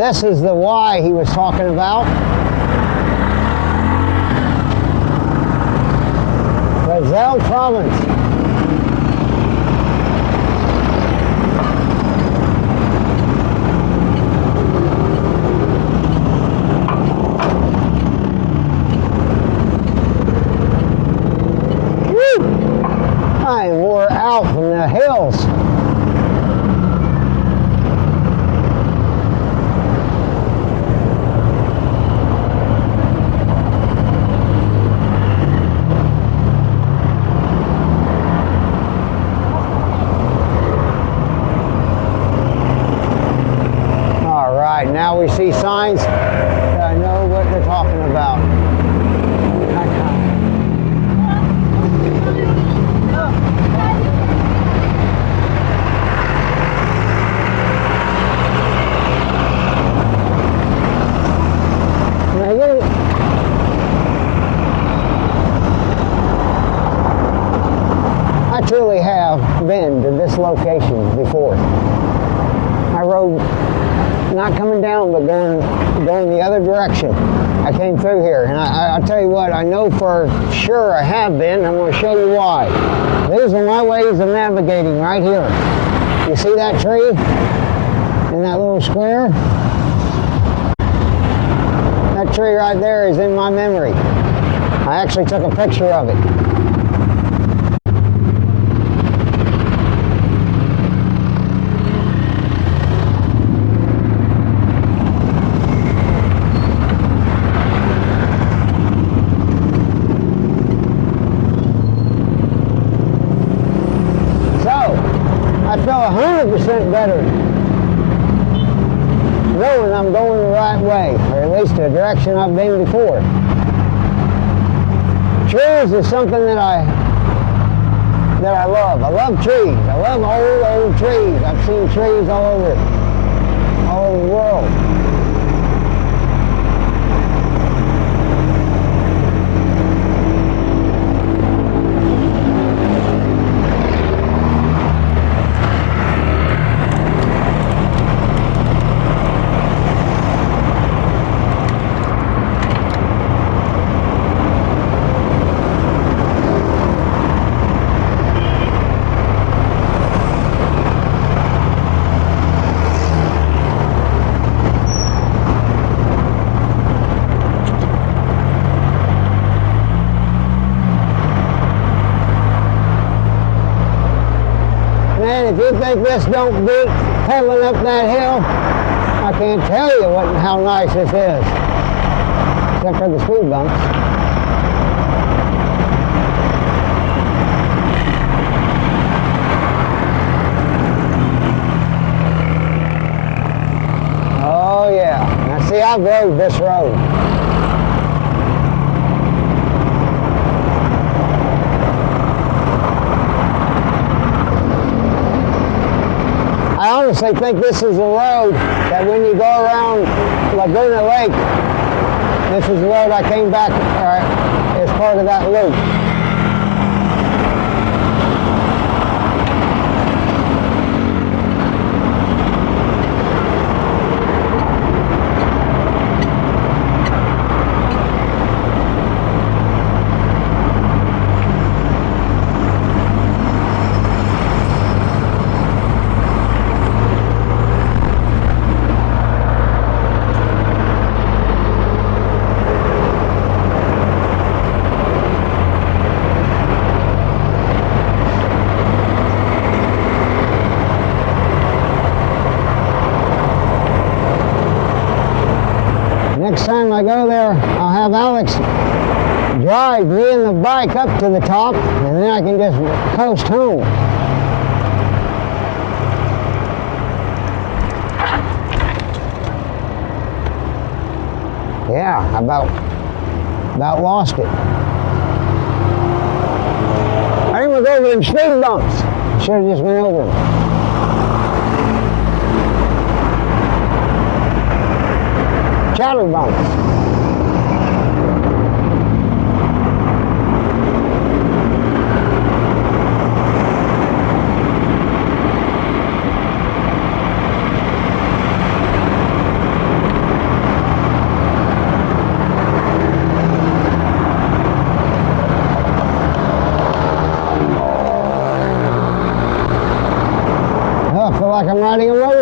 this is the Y he was talking about. Brazil province. I am wore out from the hills. All right, now we see signs that I know what they're talking about. I truly have been to this location before. I rode, not coming down, but going the other direction. I came through here, and I'll tell you what, I know for sure I have been. I'm going to show you why. These are my ways of navigating right here. You see that tree in that little square? That tree right there is in my memory. I actually took a picture of it. I feel 100% better knowing I'm going the right way, or at least the direction I've been before. Trees is something that I love. I love trees. I love old trees. I've seen trees all over the world. Man, if you think this don't beat pedaling up that hill, I can't tell you how nice this is. Except for the speed bumps. Oh yeah. Now see, I've rode this road. I honestly think this is a road that when you go around Laguna Lake, this is the road I came back as part of that loop. Next time I go there, I'll have Alex drive me and the bike up to the top, and then I can just coast home. Yeah, I about lost it. I didn't want to go over them speed bumps. Should have just went over them. Chatter bumps.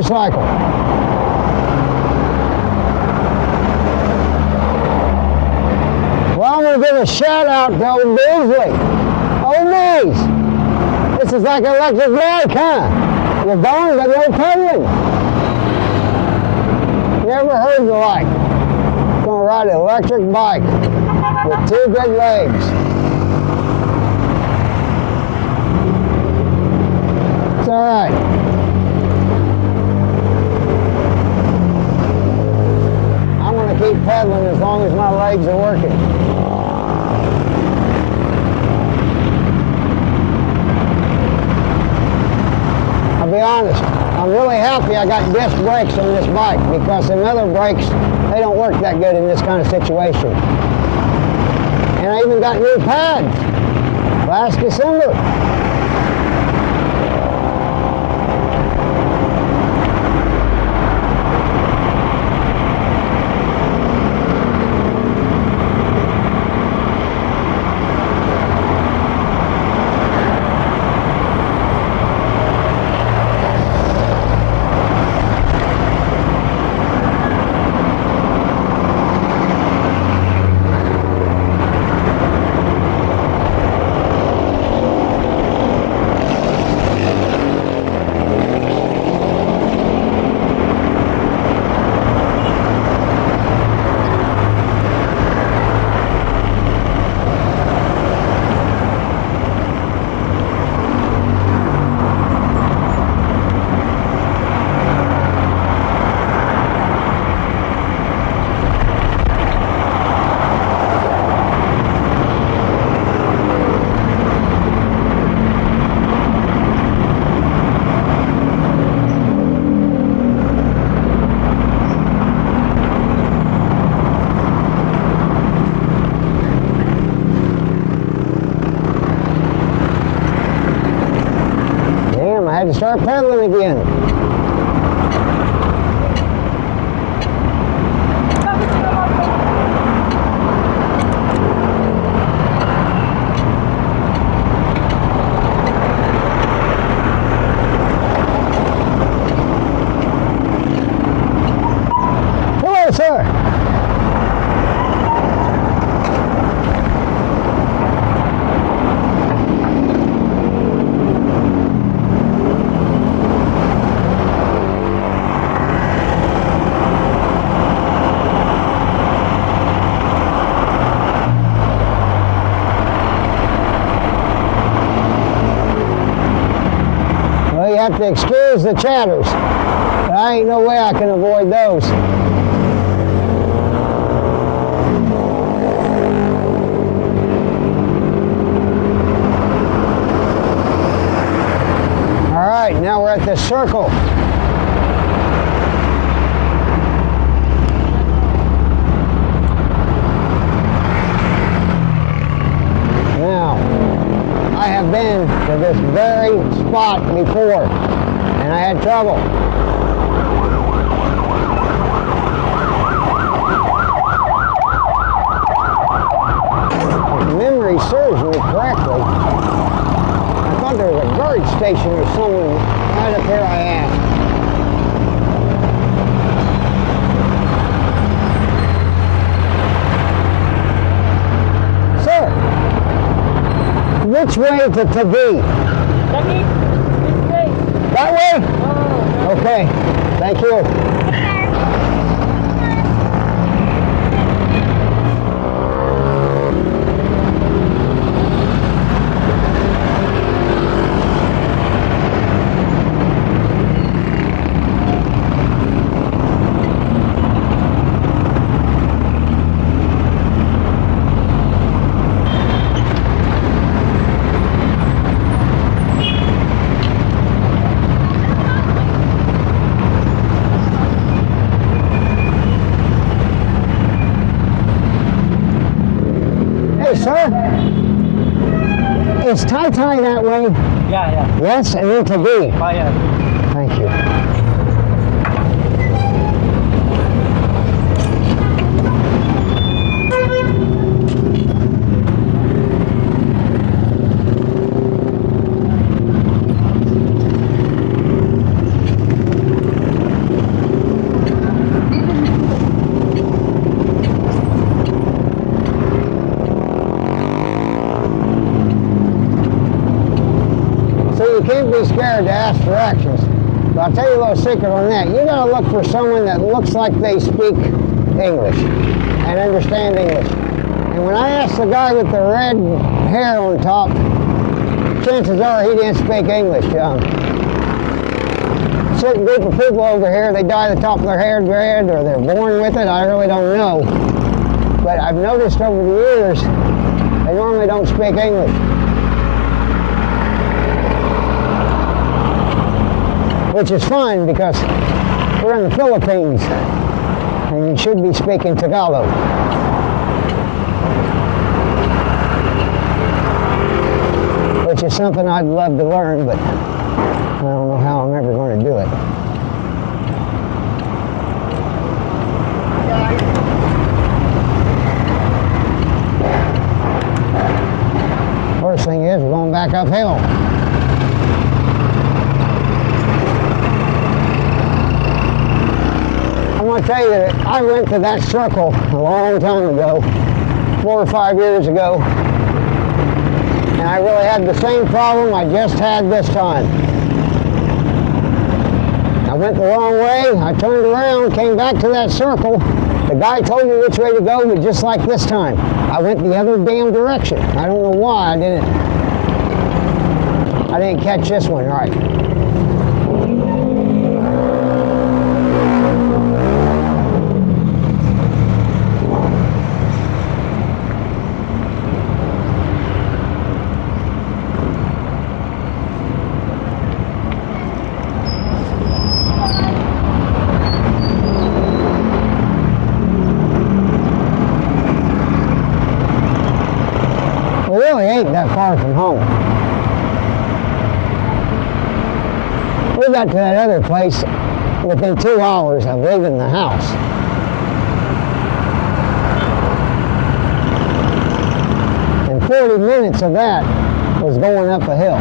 motorcycle. Well, I'm going to give a shout out to Old Beasley. Old Bees. This is like an electric bike, huh? You're going, but no pedaling. Never heard the like. I'm going to ride an electric bike with 2 big legs. It's all right. I'm going to keep pedaling as long as my legs are working. I'll be honest, I'm really happy I got disc brakes on this bike because them other brakes, they don't work that good in this kind of situation. And I even got new pads last December. I had to start pedaling again. Hello, sir. You have to excuse the chatters, but I ain't no way I can avoid those. All right, now we're at the circle. Now, I have been to this very spot before, and I had trouble. If memory serves me correctly, I thought there was a guard station or something right up here I am. Sir, which way to be? That way? Oh. Okay, thank you. Sir, is TAYTAY that way? Yeah. Yes, and then to be. Oh, yeah. Thank you. So you can't be scared to ask directions. But I'll tell you a little secret on that. You gotta look for someone that looks like they speak English and understand English. And when I asked the guy with the red hair on top, chances are he didn't speak English. Certain group of people over here, they dye the top of their hair red or they're born with it. I really don't know. But I've noticed over the years, they normally don't speak English. Which is fine because we're in the Philippines and you should be speaking Tagalog. Which is something I'd love to learn, but I don't know how I'm ever going to do it. First thing is, we're going back uphill. I'm going to tell you that I went to that circle a long time ago, 4 or 5 years ago, and I really had the same problem I just had this time. I went the wrong way, I turned around, came back to that circle. The guy told me which way to go, but just like this time, I went the other damn direction. I don't know why I didn't catch this one right. Ain't that far from home. We got to that other place within 2 hours of leaving the house. And 40 minutes of that was going up a hill,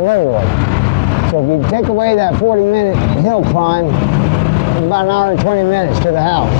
literally. So if you take away that 40-minute hill climb, it's about an hour and 20 minutes to the house.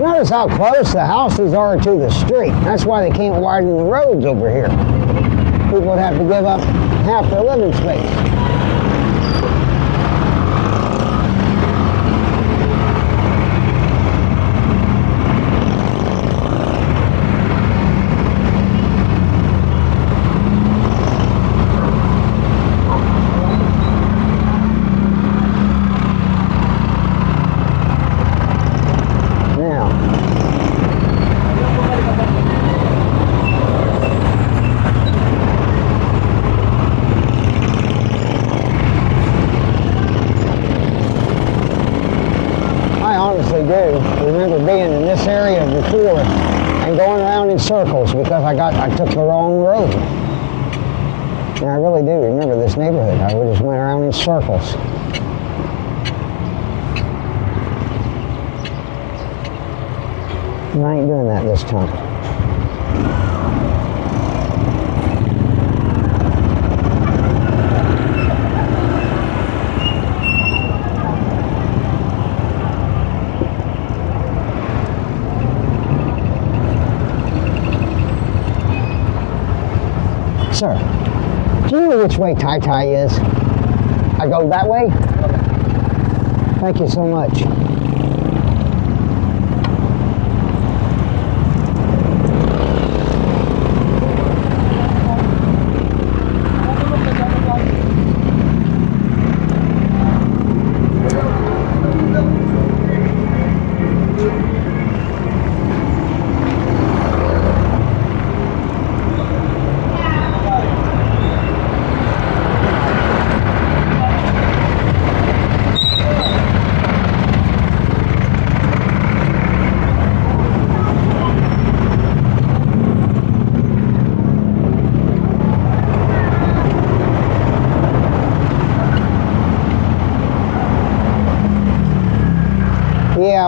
Notice how close the houses are to the street. That's why they can't widen the roads over here. People would have to give up half their living space. Remember being in this area before and going around in circles because I took the wrong road. And I really do remember this neighborhood. I just went around in circles. And I ain't doing that this time. Sir, do you know which way TAYTAY is? I go that way? Thank you so much.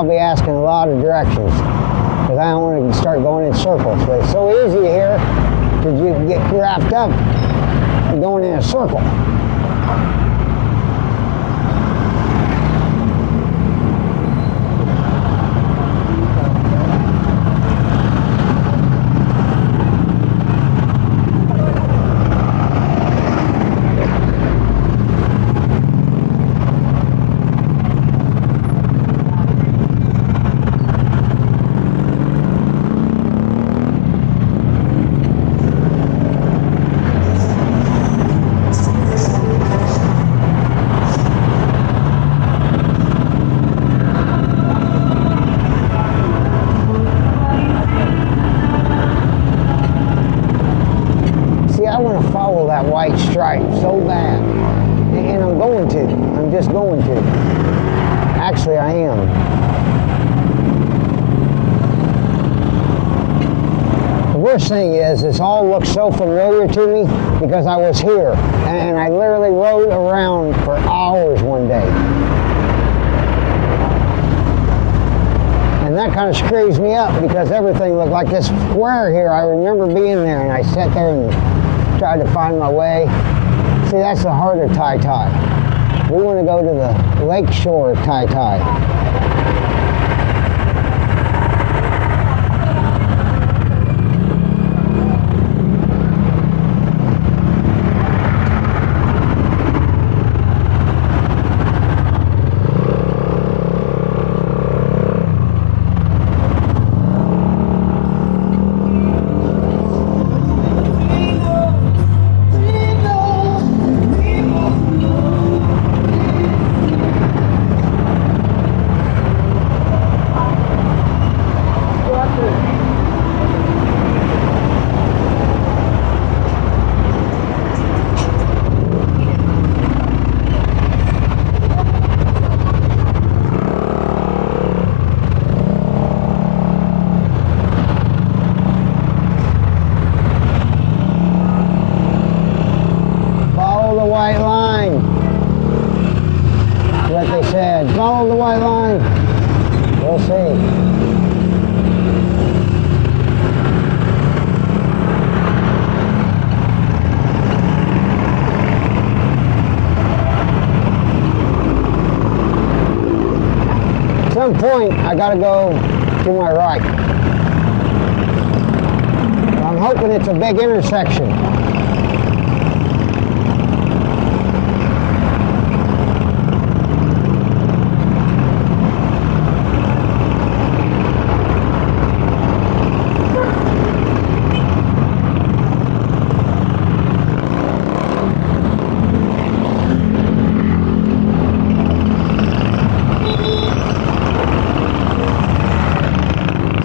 I'll be asking a lot of directions because I don't want to start going in circles. But it's so easy here because you can get wrapped up going in a circle. That white stripe so bad, and I'm going to. I'm just going to. Actually, I am. The worst thing is, this all looks so familiar to me because I was here, and I literally rode around for hours one day. And that kind of screws me up because everything looked like this square here. I remember being there, and I sat there and tried to find my way. See, that's the harder TAYTAY. We want to go to the lake shore TAYTAY. Follow the white line. We'll see. At some point, I gotta go to my right. I'm hoping it's a big intersection.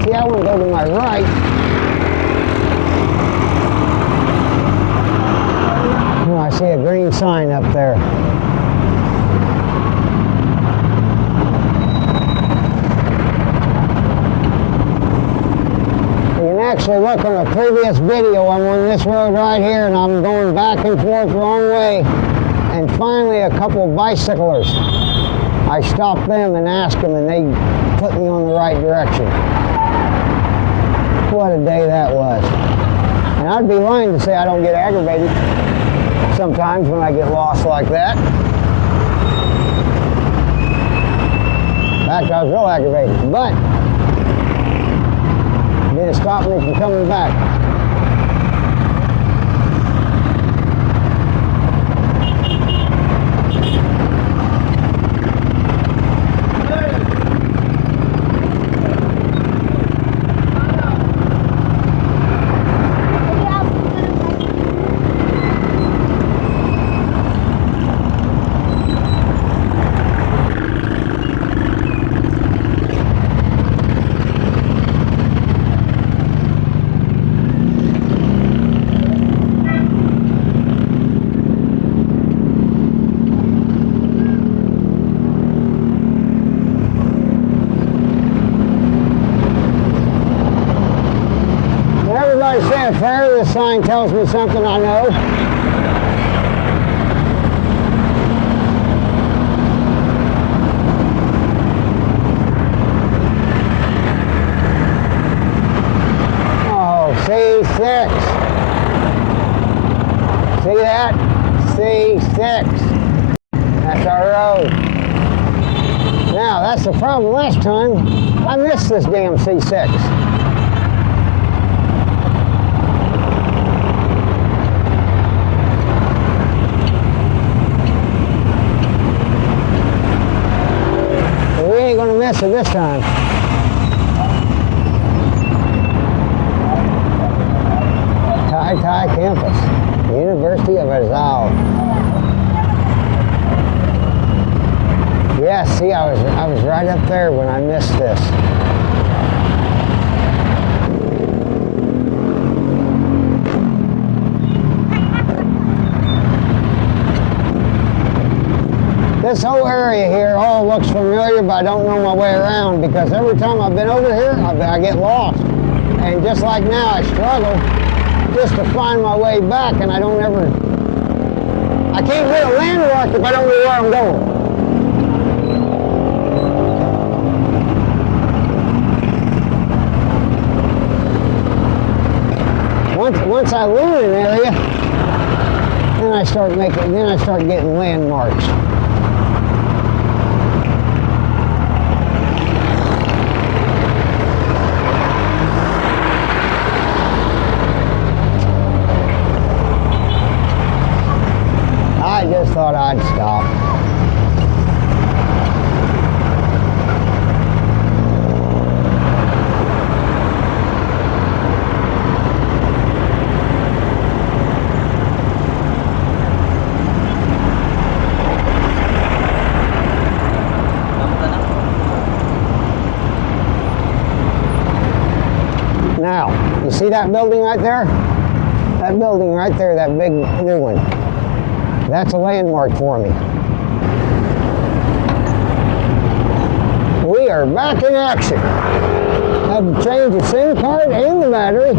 I want to go to my right. Oh, I see a green sign up there. You can actually look on a previous video. I'm on this road right here, and I'm going back and forth the wrong way. And finally, a couple of bicyclers. I stopped them and asked them, and they put me on the right direction. What a day that was. And I'd be lying to say I don't get aggravated sometimes when I get lost like that. In fact, I was real aggravated, but it didn't stop me from coming back. Everybody say a prayer. This sign tells me something I know. next. That's our road. Now, that's the problem. Last time, I missed this damn C6. But we ain't gonna miss it this time. TAYTAY campus, University of Azal. Yeah, see, I was right up there when I missed this. This whole area here all looks familiar, but I don't know my way around because every time I've been over here, I get lost. And just like now, I struggle just to find my way back, and I can't get a landmark if I don't know where I'm going. Once I learn an area, then I start getting landmarks. I just thought I'd stop. Now, you see that building right there? That building right there, that big new one. That's a landmark for me. We are back in action. Had to change the SIM card and the battery.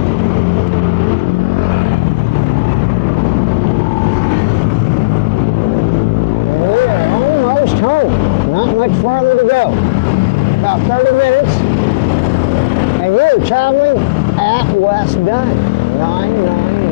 We are almost home. Not much farther to go. About 30 minutes. And you're traveling at West Dunn 999.